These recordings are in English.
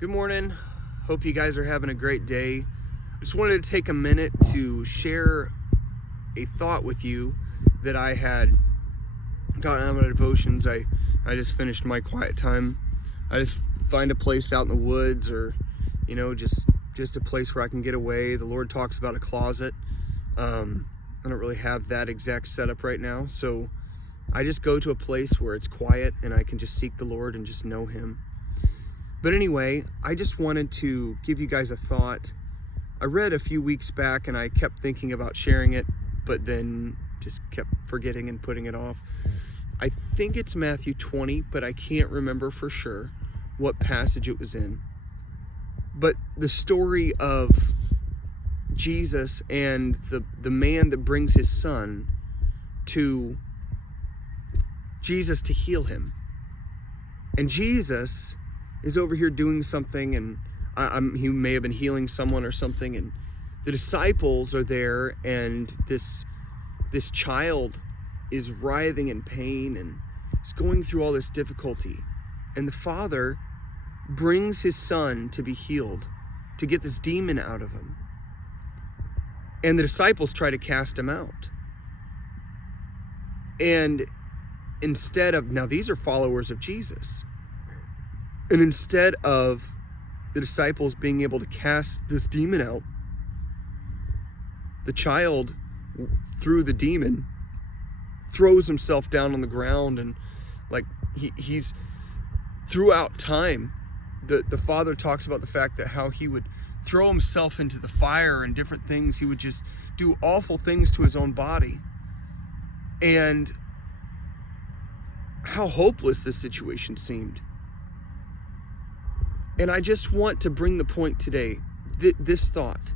Good morning. Hope you guys are having a great day. I just wanted to take a minute to share a thought with you that I had gotten out of my devotions. I just finished my quiet time. I just find a place out in the woods, or just a place where I can get away. The Lord talks about a closet. I don't really have that exact setup right now, so I just go to a place where it's quiet and I can just seek the Lord and just know Him. But anyway, I just wanted to give you guys a thought. I read a few weeks back and I kept thinking about sharing it, but then just kept forgetting and putting it off. I think it's Matthew 20, but I can't remember for sure what passage it was in. But the story of Jesus and the man that brings his son to Jesus to heal him. And Jesus is over here doing something, and he may have been healing someone or something, and the disciples are there, and this child is writhing in pain and is going through all this difficulty. And the father brings his son to be healed, to get this demon out of him. And the disciples try to cast him out. And instead of, now these are followers of Jesus, and instead of the disciples being able to cast this demon out, the child, through the demon, throws himself down on the ground, and like he's throughout time, the father talks about the fact that how he would throw himself into the fire and different things. He would just do awful things to his own body. And how hopeless this situation seemed. And I just want to bring the point today, this thought.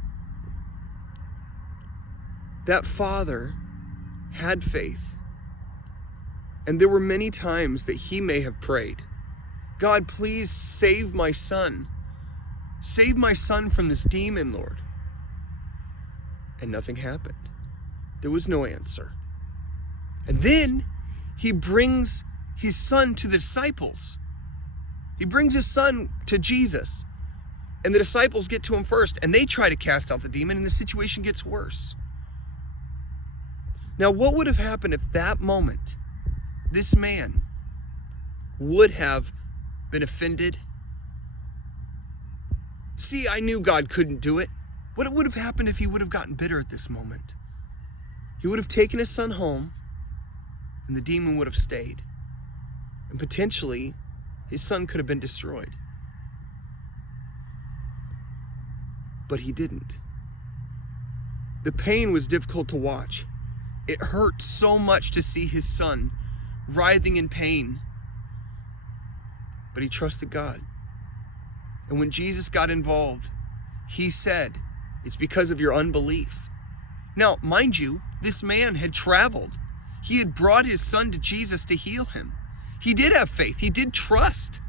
That father had faith. And there were many times that he may have prayed, God, please save my son. Save my son from this demon, Lord. And nothing happened. There was no answer. And then he brings his son to the disciples. He brings his son to Jesus, and the disciples get to him first, and they try to cast out the demon, and the situation gets worse. Now, what would have happened if that moment, this man would have been offended? See, I knew God couldn't do it. What would have happened if he would have gotten bitter at this moment? He would have taken his son home, and the demon would have stayed. And potentially, his son could have been destroyed. But he didn't. The pain was difficult to watch. It hurt so much to see his son writhing in pain. But he trusted God. And when Jesus got involved, he said, it's because of your unbelief. Now, mind you, this man had traveled. He had brought his son to Jesus to heal him. He did have faith. He did trust.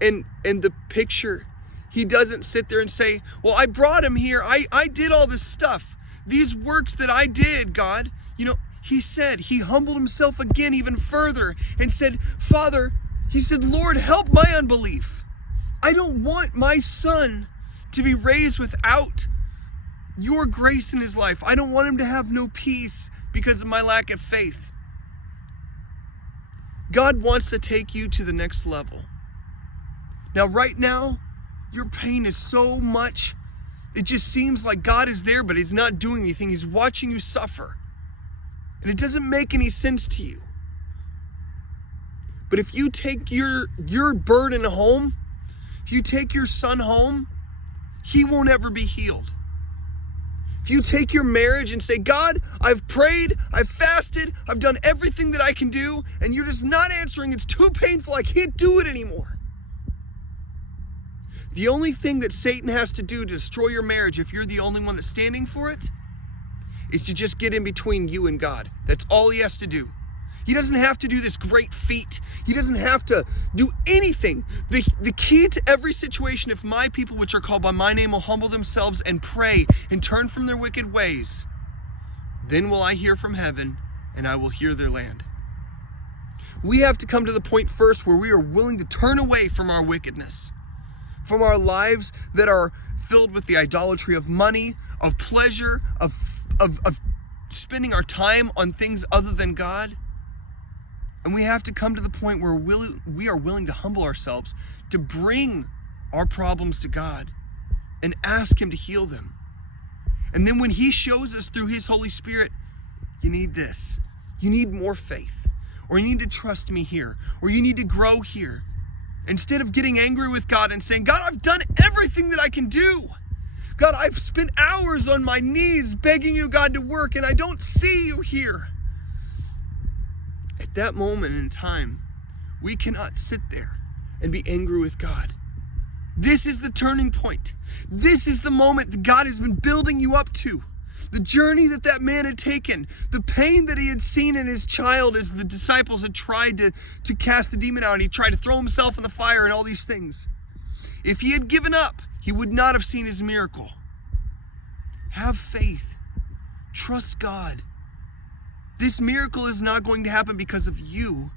And the picture, he doesn't sit there and say, well, I brought him here. I did all this stuff. These works that I did, God. He said, he humbled himself again even further and said, Father, he said, Lord, help my unbelief. I don't want my son to be raised without your grace in his life. I don't want him to have no peace because of my lack of faith. God wants to take you to the next level. Now, right now, your pain is so much, it just seems like God is there, but he's not doing anything. He's watching you suffer. And it doesn't make any sense to you. But if you take your burden home, if you take your son home, he won't ever be healed. If you take your marriage and say, God, I've prayed, I've fasted, I've done everything that I can do, and you're just not answering, it's too painful, I can't do it anymore. The only thing that Satan has to do to destroy your marriage, if you're the only one that's standing for it, is to just get in between you and God. That's all he has to do. He doesn't have to do this great feat. He doesn't have to do anything. The key to every situation, if my people which are called by my name will humble themselves and pray and turn from their wicked ways, then will I hear from heaven and I will heal their land. We have to come to the point first where we are willing to turn away from our wickedness, from our lives that are filled with the idolatry of money, of pleasure, of spending our time on things other than God. And we have to come to the point where we are willing to humble ourselves, to bring our problems to God and ask Him to heal them. And then when He shows us through His Holy Spirit, you need this, you need more faith, or you need to trust me here, or you need to grow here. Instead of getting angry with God and saying, God, I've done everything that I can do. God, I've spent hours on my knees begging you, God, to work, and I don't see you here. At that moment in time, we cannot sit there and be angry with God. This is the turning point. This is the moment that God has been building you up to. The journey that man had taken, the pain that he had seen in his child as the disciples had tried to cast the demon out, and he tried to throw himself in the fire and all these things. If he had given up, he would not have seen his miracle. Have faith. Trust God. This miracle is not going to happen because of you.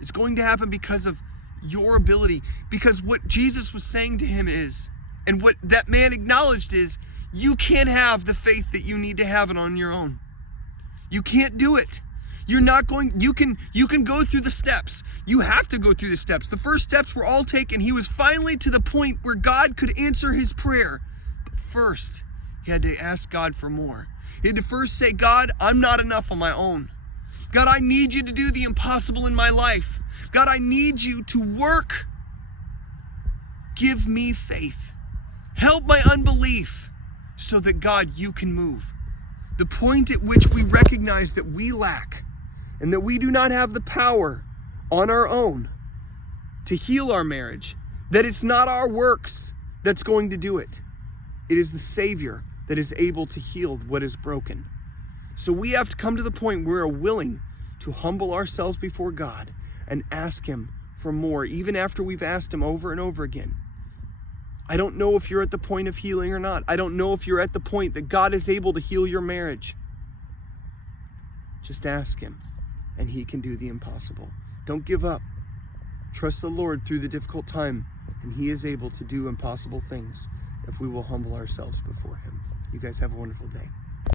It's going to happen because of your ability. Because what Jesus was saying to him is, and what that man acknowledged is, you can't have the faith that you need to have it on your own. You can't do it. You're not going, you can go through the steps. You have to go through the steps. The first steps were all taken. He was finally to the point where God could answer his prayer. But first, he had to ask God for more. He had to first say, God, I'm not enough on my own. God, I need you to do the impossible in my life. God, I need you to work. Give me faith. Help my unbelief so that, God, you can move. The point at which we recognize that we lack and that we do not have the power on our own to heal our marriage, that it's not our works that's going to do it. It is the Savior that is able to heal what is broken. So we have to come to the point where we're willing to humble ourselves before God and ask Him for more, even after we've asked Him over and over again. I don't know if you're at the point of healing or not. I don't know if you're at the point that God is able to heal your marriage. Just ask Him, and He can do the impossible. Don't give up. Trust the Lord through the difficult time, and He is able to do impossible things if we will humble ourselves before Him. You guys have a wonderful day.